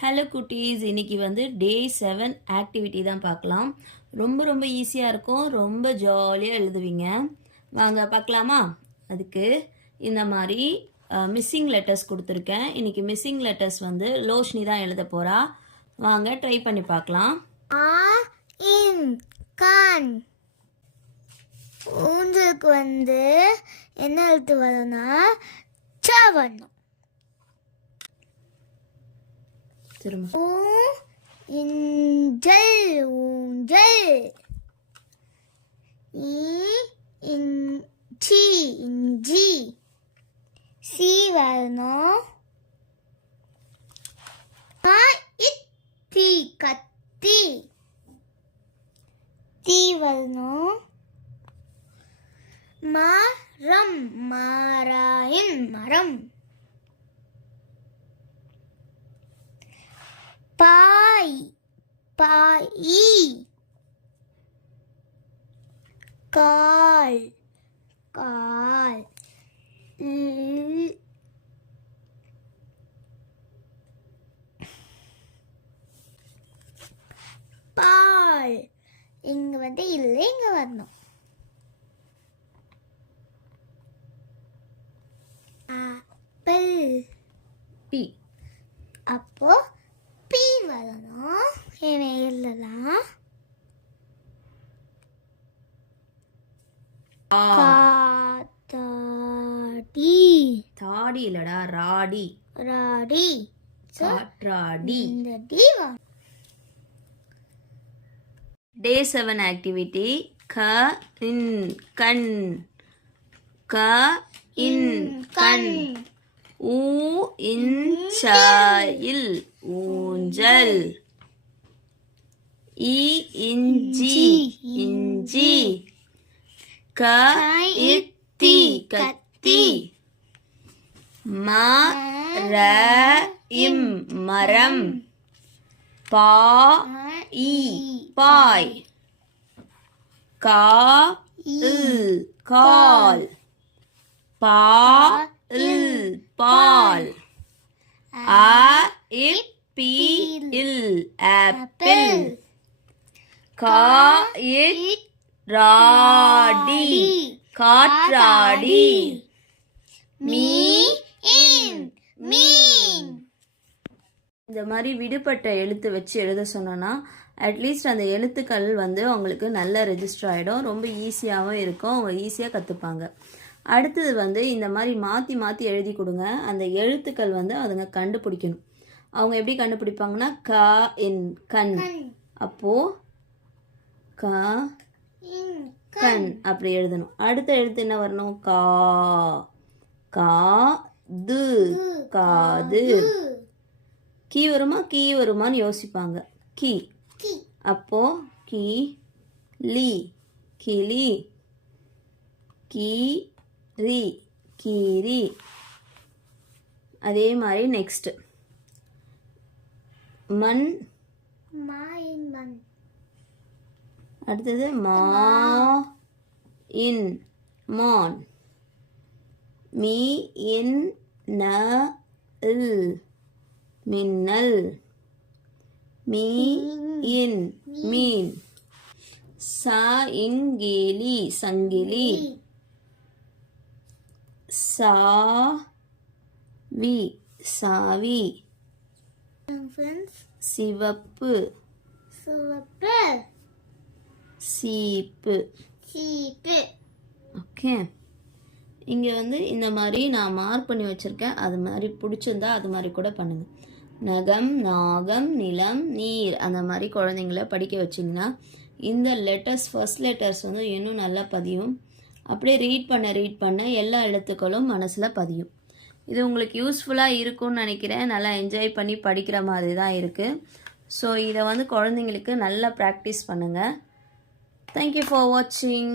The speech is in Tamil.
ஹலோ குட்டீஸ். இன்னைக்கு வந்து டே செவன் ஆக்டிவிட்டி தான் பார்க்கலாம். ரொம்ப ரொம்ப ஈஸியாக இருக்கும். ரொம்ப ஜாலியாக எழுதுவீங்க. வாங்க பார்க்கலாமா? அதுக்கு இந்த மாதிரி மிஸ்ஸிங் லெட்டர்ஸ் கொடுத்துருக்கேன். இன்னைக்கு மிஸ்ஸிங் லெட்டர்ஸ் வந்து லோஷ்னி தான் எழுத போகிறா வாங்க ட்ரை பண்ணி பார்க்கலாம். ஊஞ்சலுக்கு இன் வந்து என்ன எழுத்து வரும்னா ச வரணும் திரும்ப. ஊ ஊஞ்சல். இஞ்சி இஞ்சி. சி வரணும் ஆ கத்தி. தீ வரணும் மரம் மாராயின் மரம். பாய் பாயி. கால் கால். பால். இங்க வந்து இல்லை இங்க வரணும். ஆப்பிள். பி. அப்போ வரணும் எழுதலாம் ஆ. காத்தாடி. தாடி இல்லடா ராடி. ராடி. காற்றாடி. இந்த டி டே செவன் ஆக்டிவிட்டி. க இன் கண். க இன் கண். ஊ இன்சாயில் ஊஞ்சல். இ இஞ்சி. இஞ்சி. க இத்தி. கத்தி. ம ர இம் மரம். பா இ பாய். கா இ கால். பா இல் பால். அ இப் பி இல் ஆப்பிள் கா இட் ராடி காற்றாடி மீ இன் மீன் இந்த மாதிரி விடுபட்ட எழுத்து வச்சு எழுத சொன்னோன்னா அட்லீஸ்ட் அந்த எழுத்துக்கள் வந்து அவங்களுக்கு நல்ல ரெஜிஸ்டர் ஆகிடும் ரொம்ப ஈஸியாகவும் இருக்கும். அவங்க ஈஸியாக கற்றுப்பாங்க அடுத்தது வந்து இந்த மாதிரி மாற்றி மாற்றி எழுதி கொடுங்க. அந்த எழுத்துக்கள் வந்து அதுங்க கண்டுபிடிக்கணும். அவங்க எப்படி கண்டுபிடிப்பாங்கன்னா க இன் கண். அப்போது க கண். அப்படி எழுதணும். அடுத்த எழுத்து என்ன வரணும்? கா. கா து. காது கீ வருமா? கீ வருமான்னு யோசிப்பாங்க. கீ. அப்போ கீ லி. கிளி கீ ரி. கீரி அதே மாதிரி நெக்ஸ்ட் மண். மண். அடுத்தது மா. இன். மான். மீ. இன். ந. இல். மின்னல். மீ. இன். மீன். சா. இங்கிலி சங்கிலி. சா. வி. சாவி. ஃப்ரெண்ட்ஸ் சிவப்பு. சிவப்பு. சீப்பு. சீப்பு. ஓகே. இங்கே வந்து இந்த மாதிரி நான் மார்க் பண்ணி வச்சுருக்கேன். அது மாதிரி பிடிச்சிருந்தா அது மாதிரி கூட பண்ணுங்கள் நகம் நாகம் நிலம் நீர் அந்த மாதிரி குழந்தைங்கள படிக்க வச்சிங்கன்னா இந்த லெட்டர்ஸ் ஃபர்ஸ்ட் லெட்டர்ஸ் வந்து இன்னும் நல்லா பதியும். அப்படியே ரீட் பண்ண ரீட் பண்ண எல்லா எழுத்துக்களும் மனசில் பதியும். இது உங்களுக்கு யூஸ்ஃபுல்லாக இருக்கும்னு நினைக்கிறேன். நல்லா என்ஜாய் பண்ணி படிக்கிற மாதிரி தான் இருக்குது ஸோ இதை வந்து குழந்தைங்களுக்கு நல்லா ப்ராக்டிஸ் பண்ணுங்கள் தேங்க்யூ ஃபார் வாட்சிங்